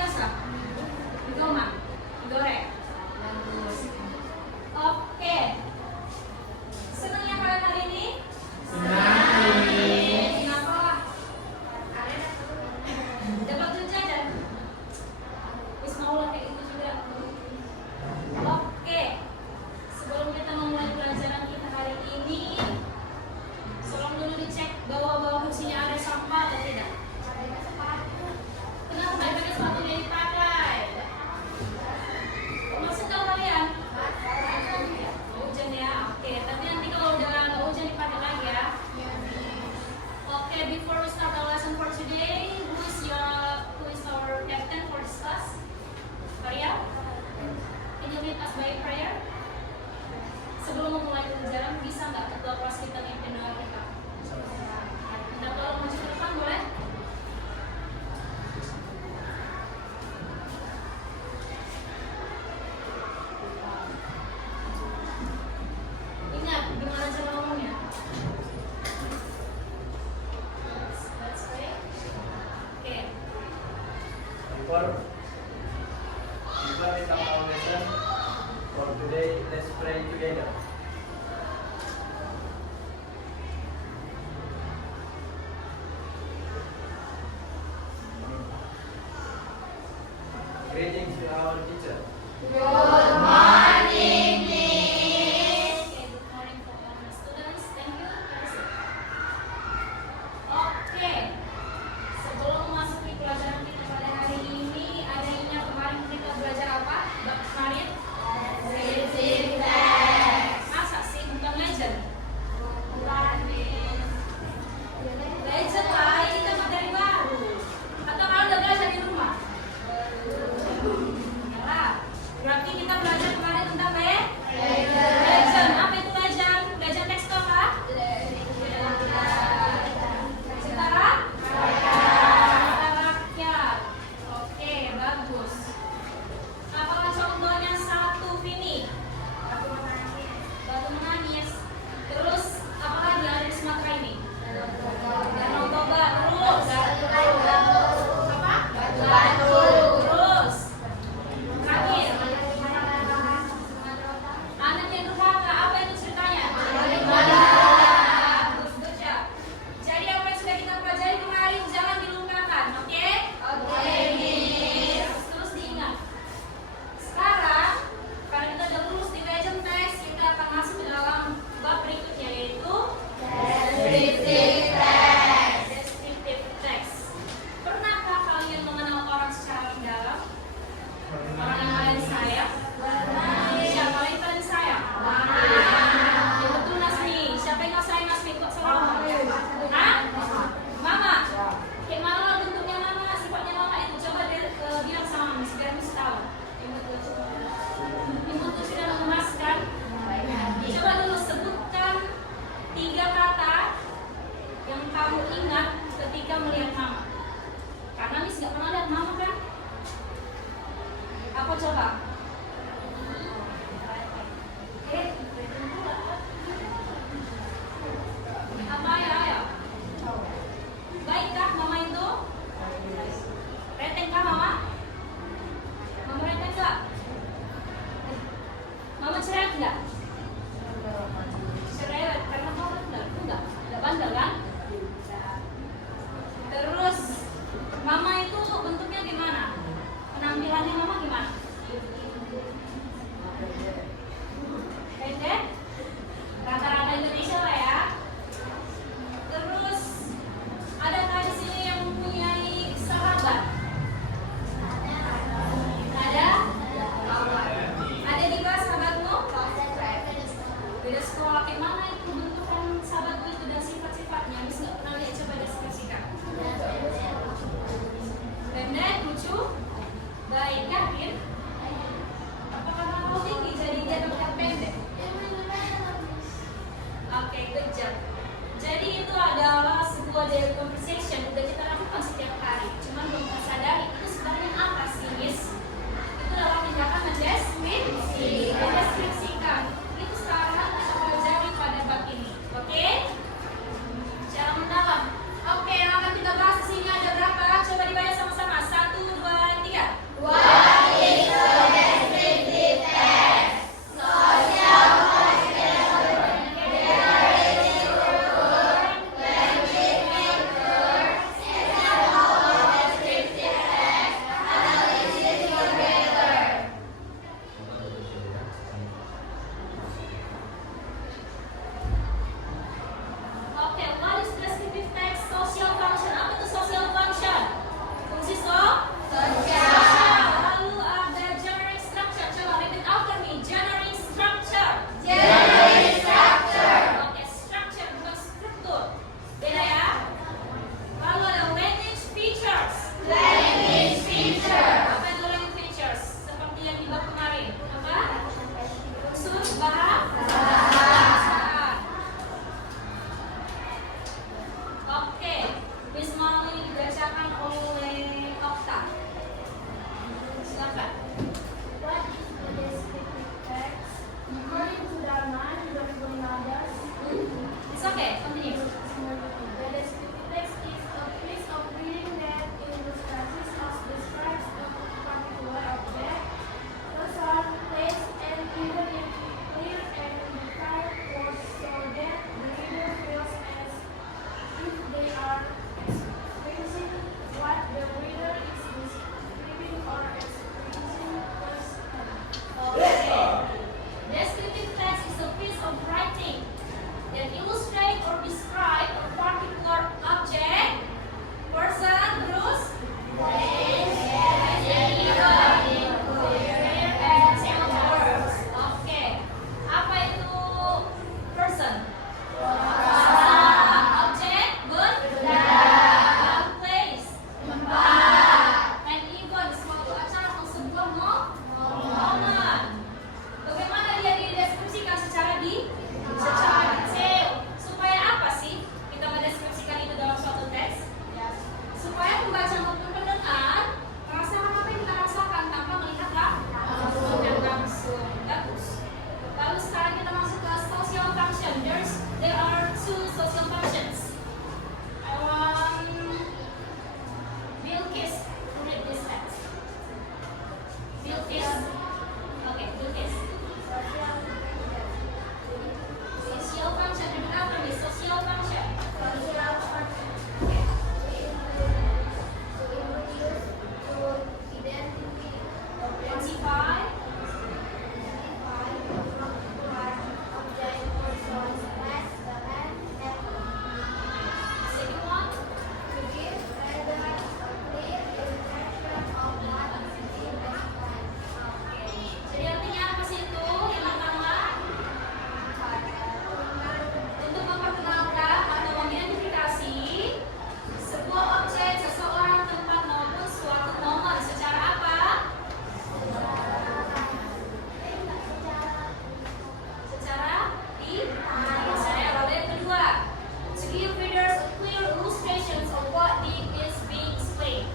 biasa? Digoma, digoreng. Bagus. Oke. Senang ya kalian hari ini? Senang. Kenapa? Dapat duit jajan? Wis mau lah kayak gitu juga. Oke. Sebelum kita memulai pelajaran kita hari ini, tolong dulu dicek bawah-bawah kursinya ada sampah atau tidak. Kenapa nggak pakai sepatunya dipakai? Masuk tahu kalian? Hujan ya, oke. Tapi nanti kalau udah nggak hujan dipakai lagi ya. Oke, before we start our lesson for today, who is our captain for this class? Maria, can you lead us by prayer? Sebelum memulai pelajaran, bisa nggak ketua kelas kita mimpin doa kita? Minta tolong maju ke depan, boleh? Ingat, gimana cara ngomongnya? Let's pray. Oke. Before we start our lesson for today, let's pray together. Greetings to our teacher. Good morning, Miss. Okay, good morning for all the students. Thank you. Oke. Sebelum memasuki pelajaran kita pada hari ini, ada yang ingat kemarin kita belajar apa? Kemarin? Basic Text. Masa sih bukan legend? Bukan, Miss. Legend lah, ini kita materi baru. Atau kalau udah belajar di rumah? Berarti kita belajar pembaca maupun pendengar merasakan apa yang kita rasakan tanpa melihat langsung. Bagus. Lalu sekarang kita masuk ke social function. There are two social functions. I want Bilqis to read this text. Bilqis. Okay, Bilqis. Social function. Repeat after me. Social function. Okay. Quantify. Second one. Jadi artinya apa sih itu? Yang pertama, untuk memperkenalkan atau mengidentifikasi sebuah objek, seseorang, tempat maupun suatu momen secara apa? Secara saya. Lalu yang kedua, to give readers a clear illustrations of what is being explained.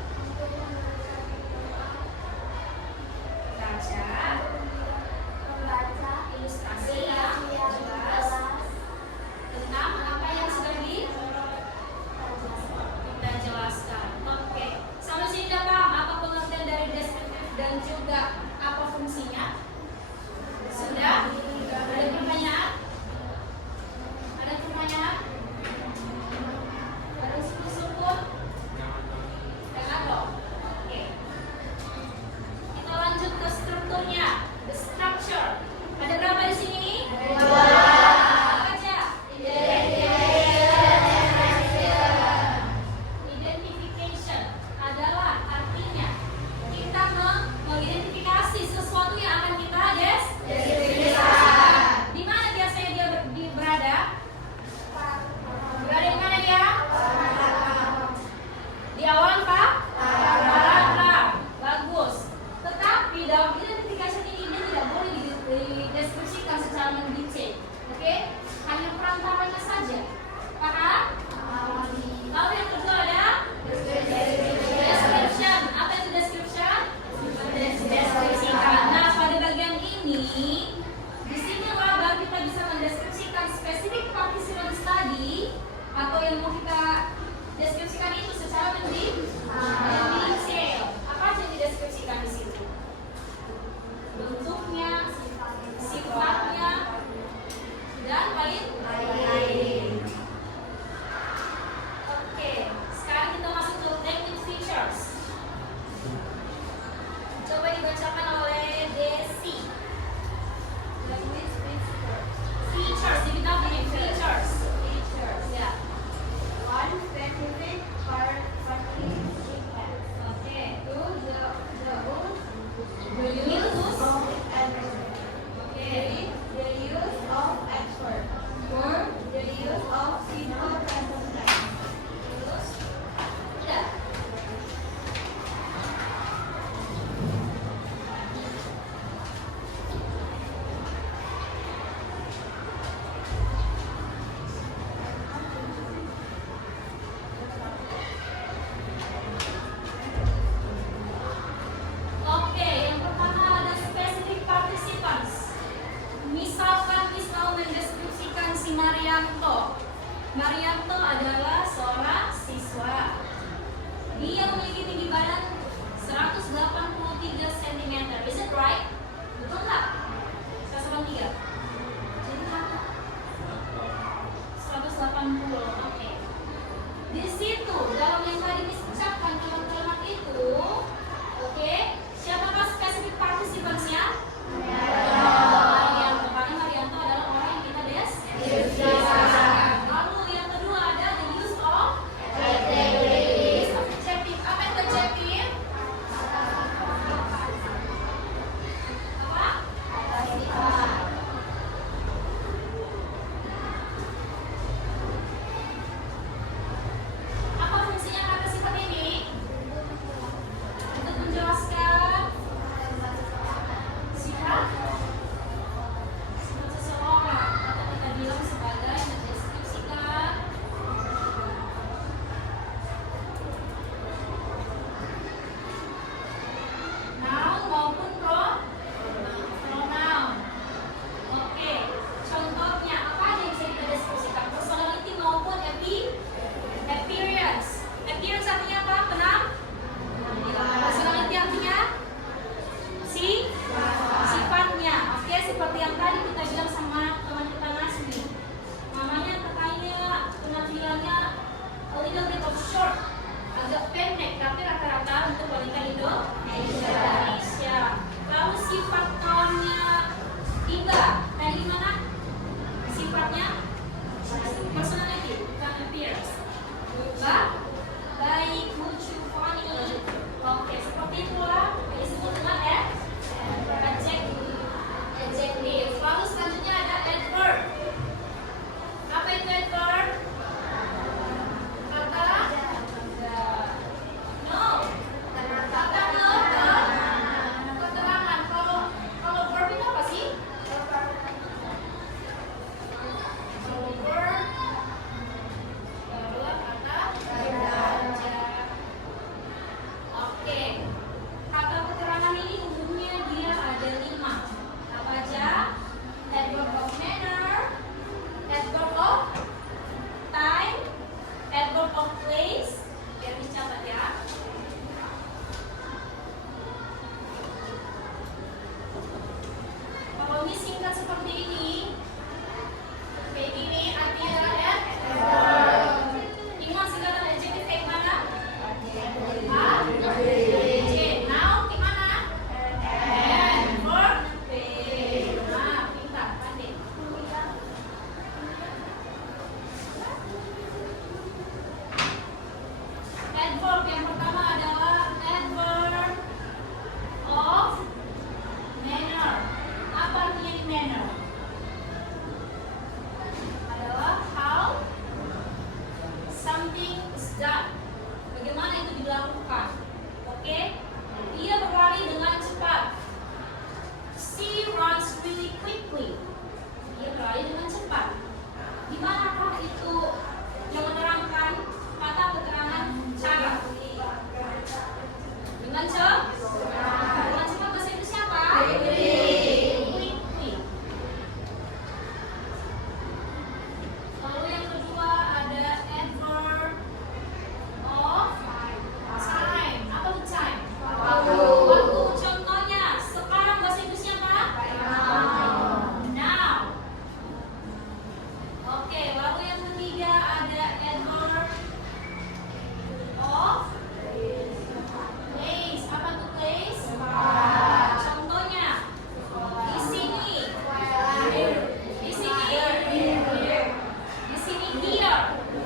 Baca ilustrasi yang jelas tentang apa yang sedang kita jelaskan. Oke, sampai sini udah paham apa pengertian dari deskriptif dan juga apa fungsinya? Sudah? Ada pertanyaan? Ada pertanyaan? Ada syukur-syukur? Jangan dong. Oke. Kita lanjut ke strukturnya. The structure. Ada berapa di sini? Dua. Apa aja? Identification adalah artinya kita mengidentifikasi sesuatu yang akan kita deskripsikan. Di mana biasanya dia berada? Berada di mana dia? Di awal apa? Paragraf. Bagus. Tetapi dalam identifikasi ini dia tidak boleh dideskripsikan secara mendetail. Oke? Hanya perantaranya saja. Paham? Lalu yang kedua ada description. Apa itu description? Deskripsikan. Nah, pada bagian ini disinilah baru kita bisa mendeskripsikan spesifik participant study atau yang mau kita deskripsikan itu secara mendetail. Apa aja yang dideskripsikan di situ? Bentuknya, sifatnya, dan lain-lain. Oke, sekarang kita masuk ke language features. Coba dibacakan oleh Desi. Language features. Features, kita punya features. Ya. One specific participant. Oke. Two, The use. Oke. the use of expert. Four, the use of simple present tense. Terus. Udah. Oke, yang pertama ada specific participants. Misalkan misal mendeskripsikan si Marianto. Marianto adalah seorang siswa. Dia memiliki tinggi badan 183 cm. Is it right? Betul nggak? 183. Jadi berapa? 180. Oke. Di situ dalam yang tadi diucapkan kalimat itu, oke, siapakah spesifik participansnya? Marianto. Karena Marianto adalah orang yang kita deskripsikan. Lalu yang kedua ada the use of adjective. Apa itu adjective? Apa? Dengan cepat bahasa Inggris siapa? Quickly. Lalu yang kedua ada adverb of time. Apa tuh time? Waktu. Contohnya sekarang bahasa Inggrisnya apa? Now. Oke, lalu yang ketiga ada adverb of place. Apa tuh place? Contohnya di sini. Di sini. Di sini here.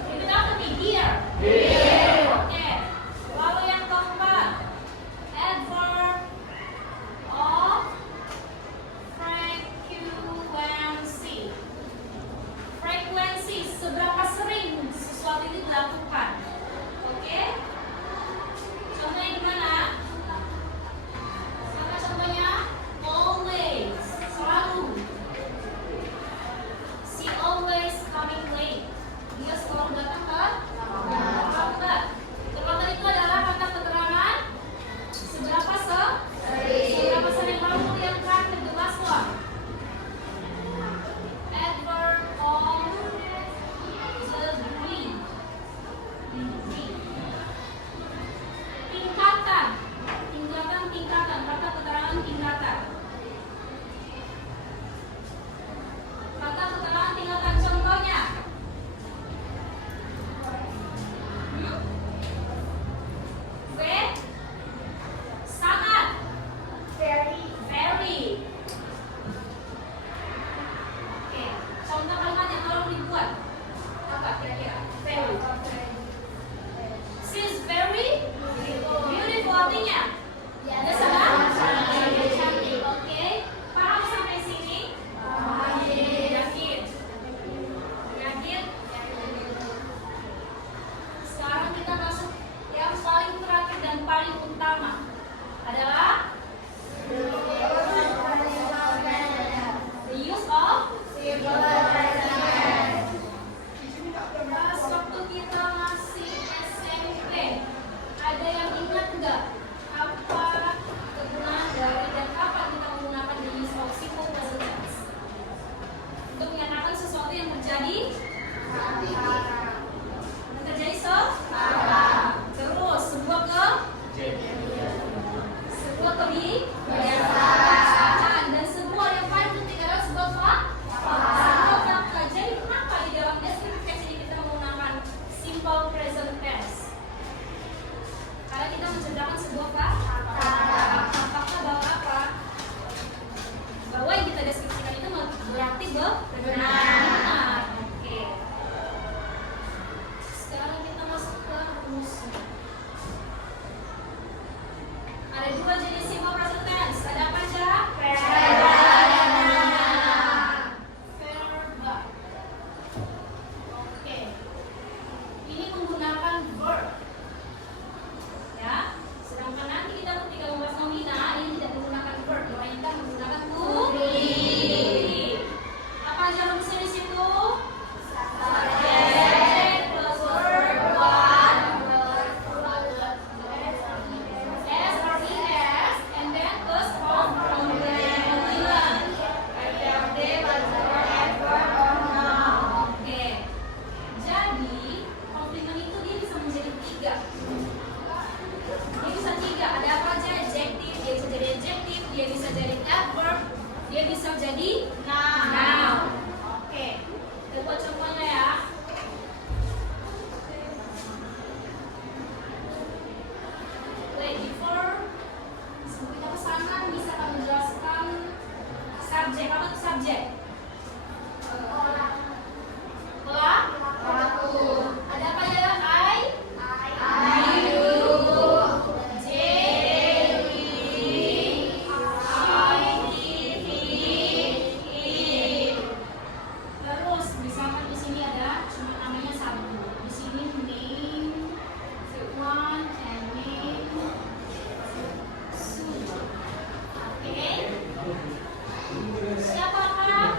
Itu apa nih? Here. Oke. Lalu yang keempat adverb of frequency. Frekuensi, seberapa sering sesuatu itu dilakukan. Oke? Contohnya gimana? Apa contohnya? Always, selalu. She always coming late. Dia selalu datang terlambat. Terlambat itu adalah kata keterangan seberapa sering. Lalu yang terakhir, the last one. Adverb of degree. Tingkatan, kata keterangan tingkatan. Kata keterangan tingkatan, contohnya. Sangat. Very. Oke, contoh kalimat yang tolong dibuat. Apa kira-kira? Very. She's very beautiful artinya. Ada salah? Cantik. Oke. Paham sampai sini? Yakin? Sekarang kita masuk yang paling terakhir dan paling utama adalah the use of pas waktu kita masih SMP, ada yang ingat nggak apa kegunaan dari dan kapan kita menggunakan the use of simple present tense untuk menyatakan sesuatu yang terjadi terus sebuah kebiasaan dan sebuah yang paling penting adalah sebuah fakta. Jadi kenapa di dalam deskripsi teks ini kita menggunakan simple present tense? Karena kita menceritakan sebuah fakta bahwa apa? Bahwa yang kita deskripsikan itu berarti benar. Oke. Sekarang kita masuk ke rumusnya. Ada dua jenis simple present tense. Ada apa aja? Verba. Oke. Ini menggunakan verb. Ya. Sedangkan nanti kita ketika membahas nomina ini tidak menggunakan verb, melainkan menggunakan to be. Apa aja rumusnya di situ? Subject plus verb one. S or ES and then plus from complement. Oke. Jadi komplement itu dia bisa menjadi tiga. Dia bisa tiga. Ada apa aja? Adjective. Dia bisa jadi adjective. Dia bisa jadi adverb. Dia bisa jadi noun. Oke. Kita buat contohnya ya. Wait, before sebelum kita kesana bisa kami jelaskan subjek. Apa itu subjek? Ada apa ya? Terus misalkan di sini ada cuma namanya satu. Di sini name one and name two. Oke. Siapakah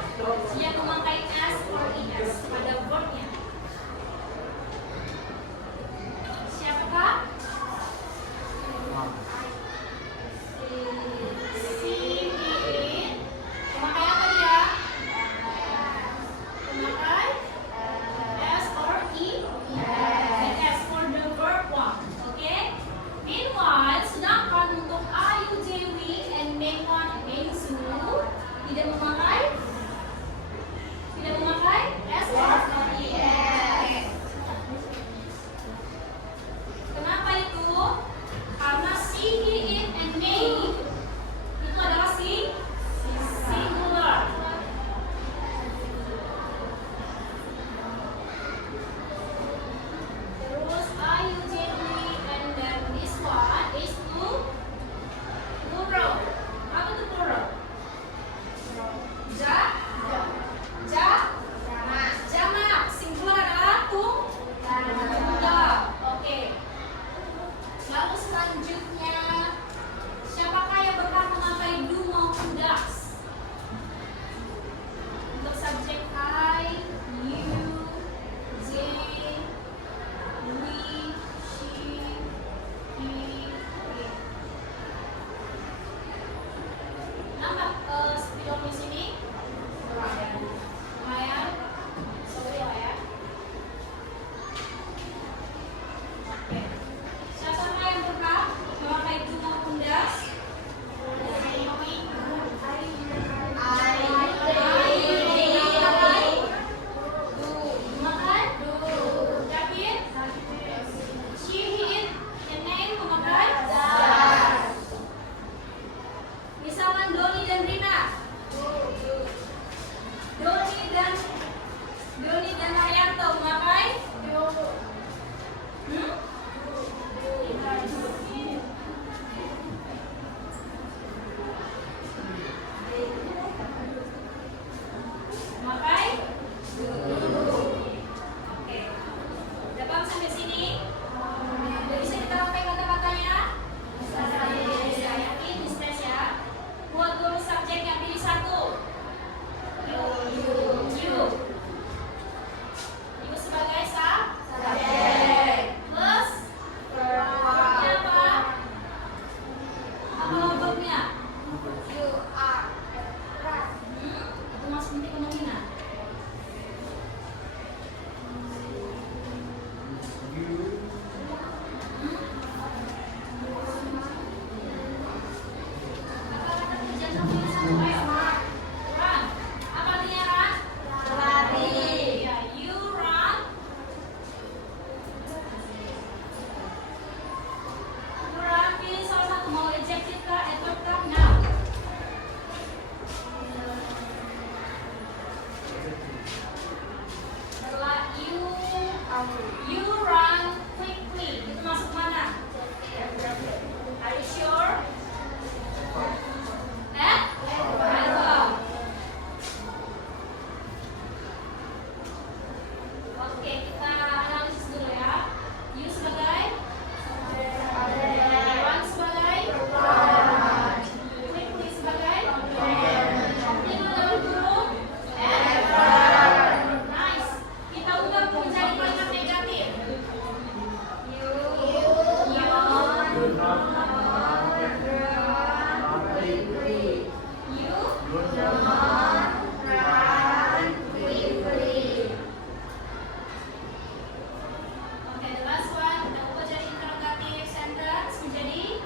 Oke, the last one. Kita ubah jadi interrogative sentence menjadi oh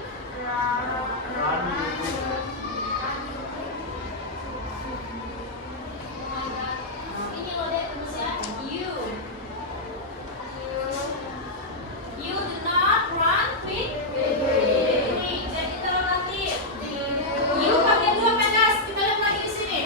my god. Ini loh dek rumusnya. You do not run quickly. Jadi interrogatif. You pakai dua pedas. Kita lihat lagi di sini.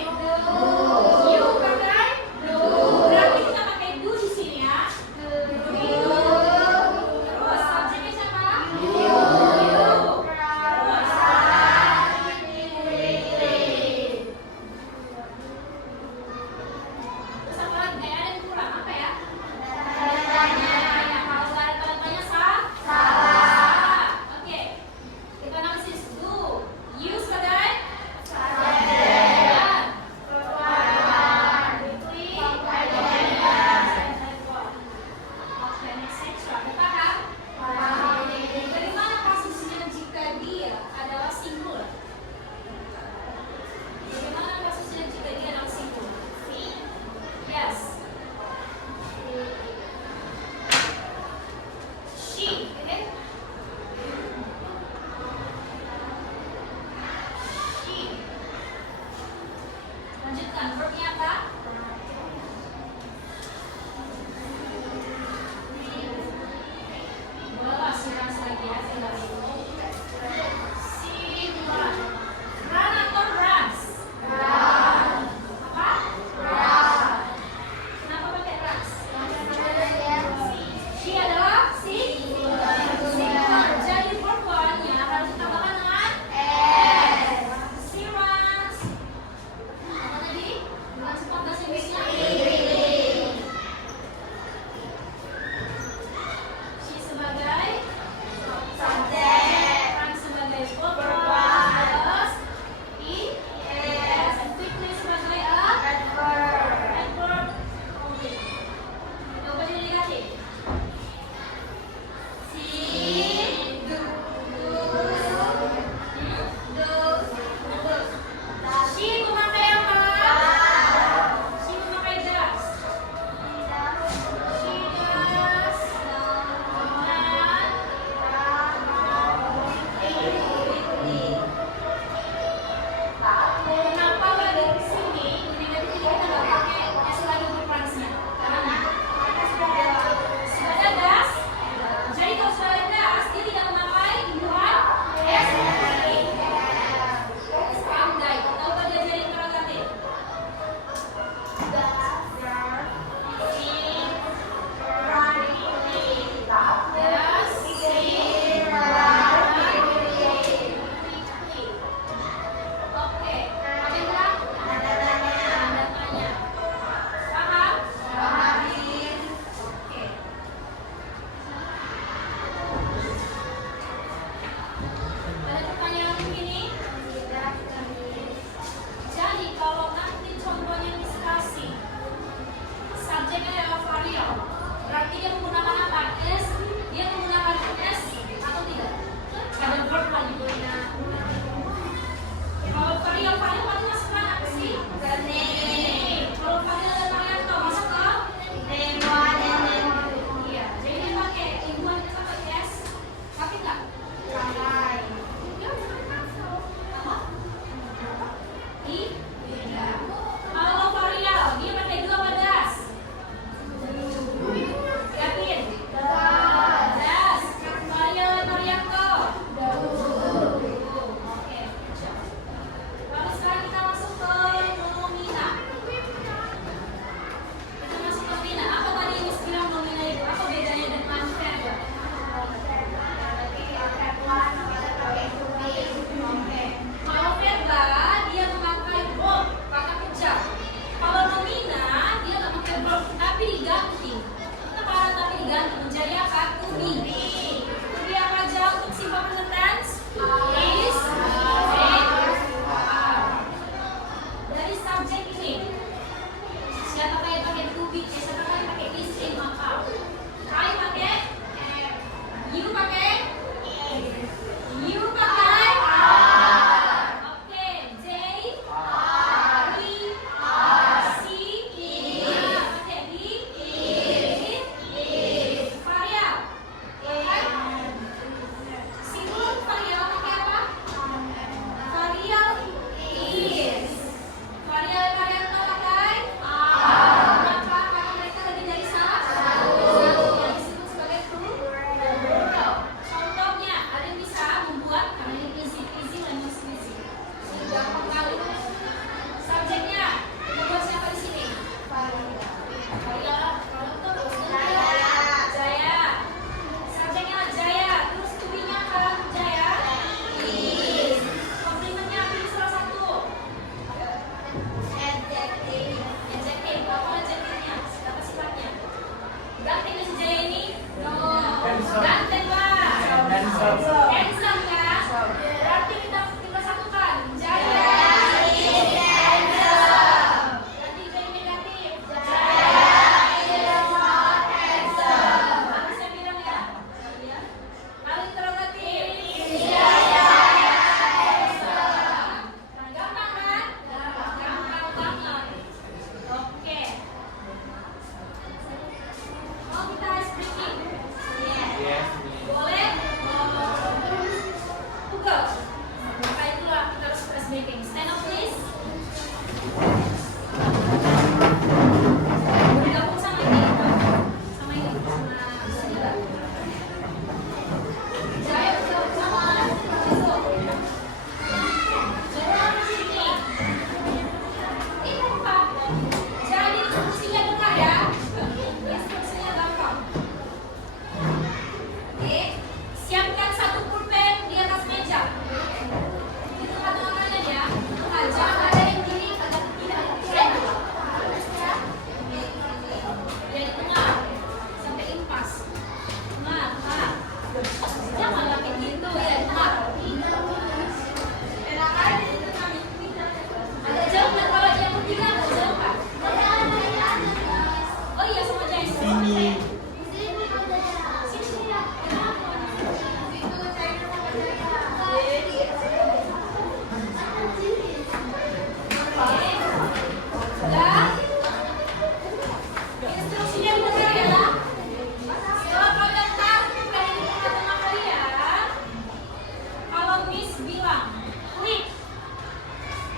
bilang, klik.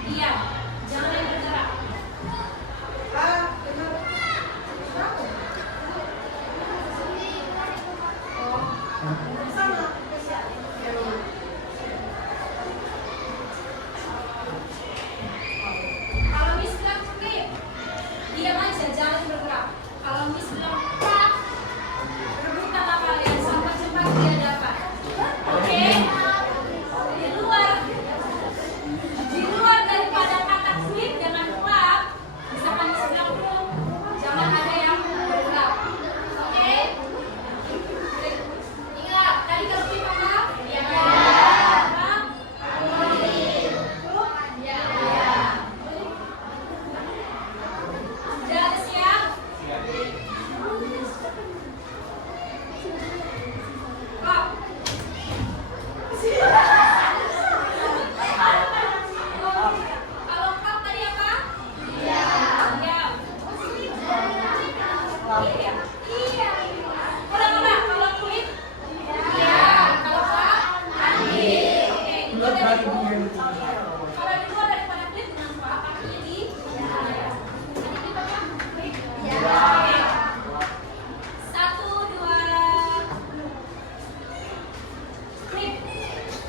Diam, jangan yang bergerak. Kalau Miss bilang klik, diam aja, jangan bergerak. Kalau Miss bilang cut, rebutanlah kalian sampai cepat dia dapat. Oke? Di luar daripada kata klik dengan clap, misalkan Miss bilang boom, jangan ada yang bergerak. Oke? Ingat, tadi kalau klik apa? Ya. Clap. Boom. Ya. Sudah ada siap? Clap. Kalau clap tadi apa? Iya. Diam. Iya. Iya. Ulang-ulang. Kalau klik? Iya. Kalau clap? Oke. Kalau di luar daripada klik dengan clap, kakinya di? Iya. Tadi kita kan klik? Iya. Oke. 1, 2, klik.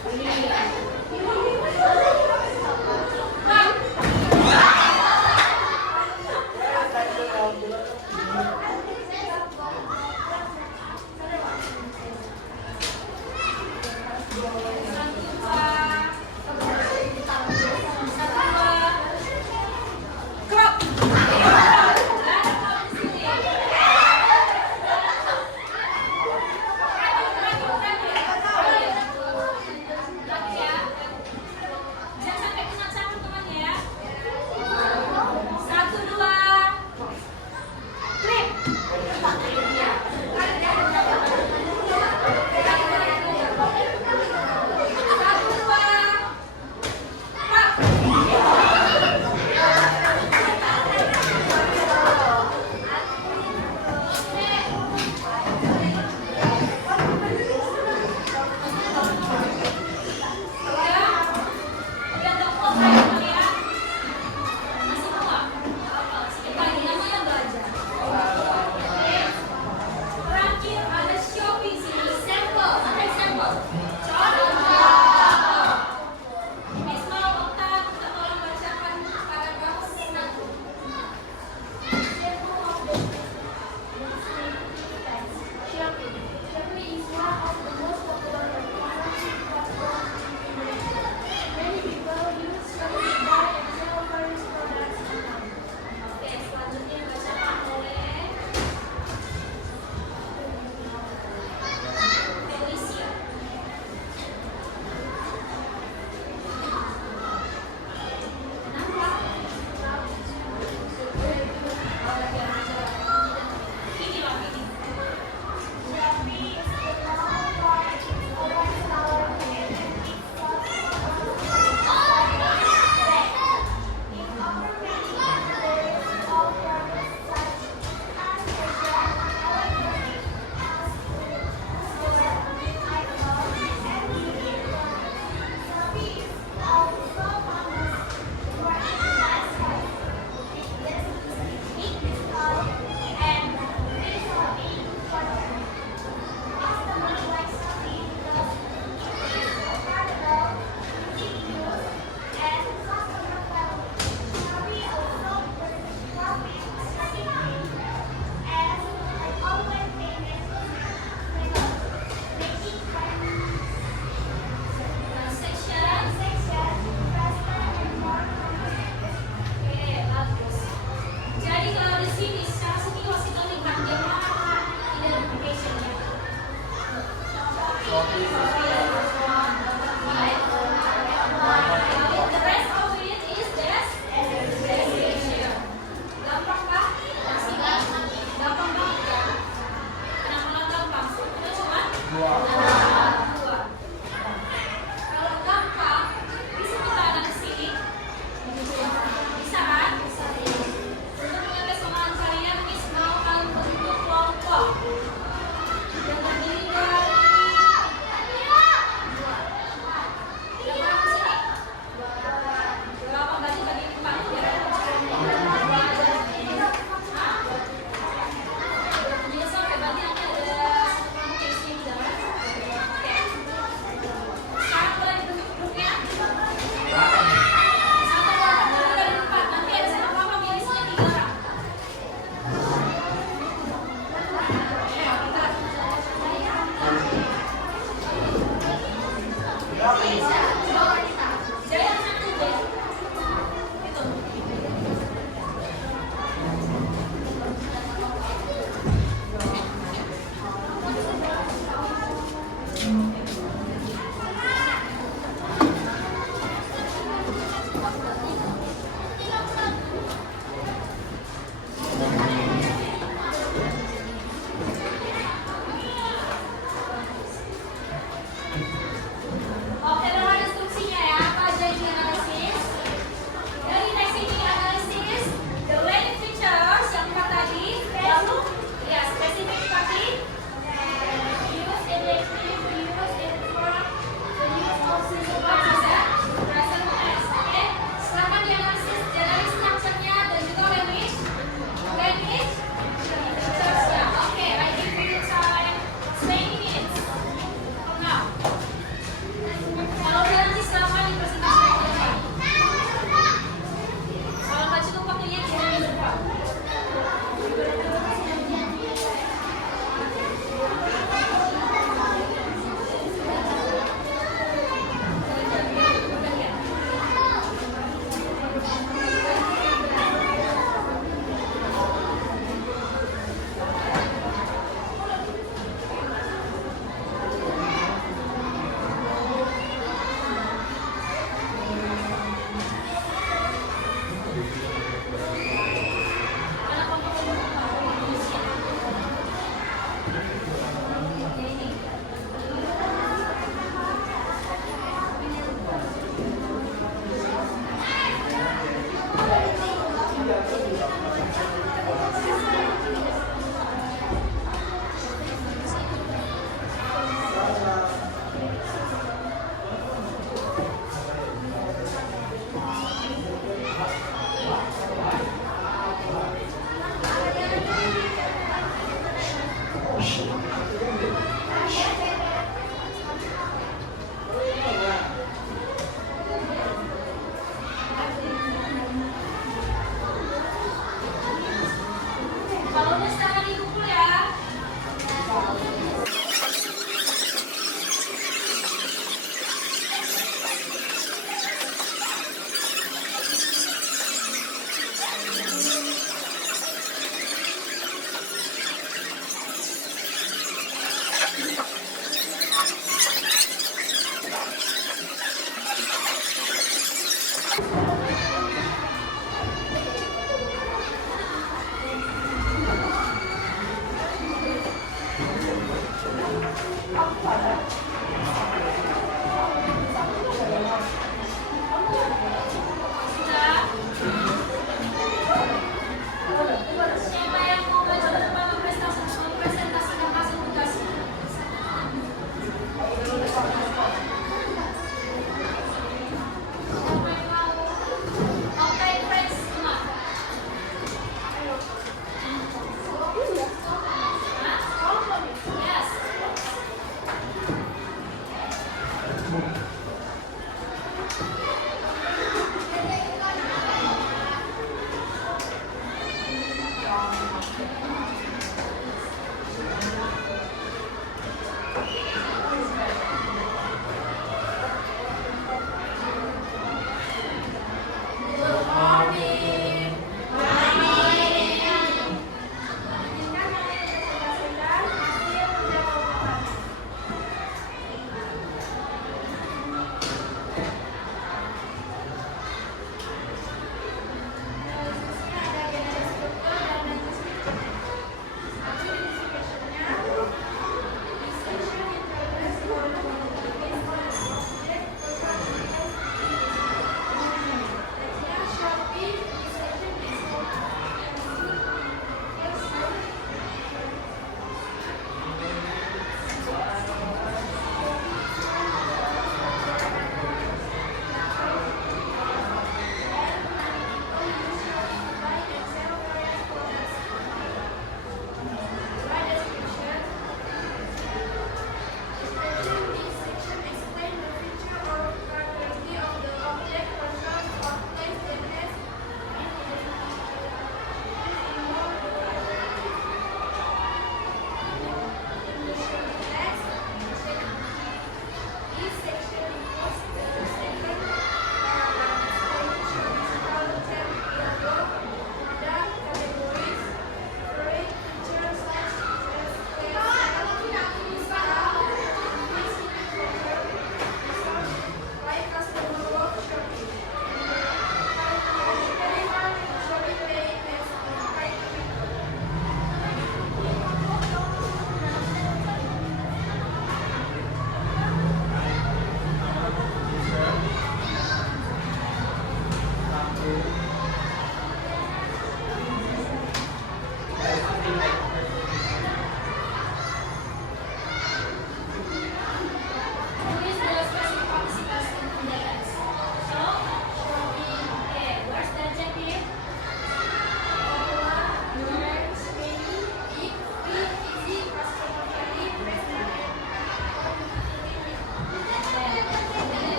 Clap. Satu, dua,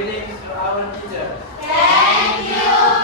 Greetings to our teacher. Thank you.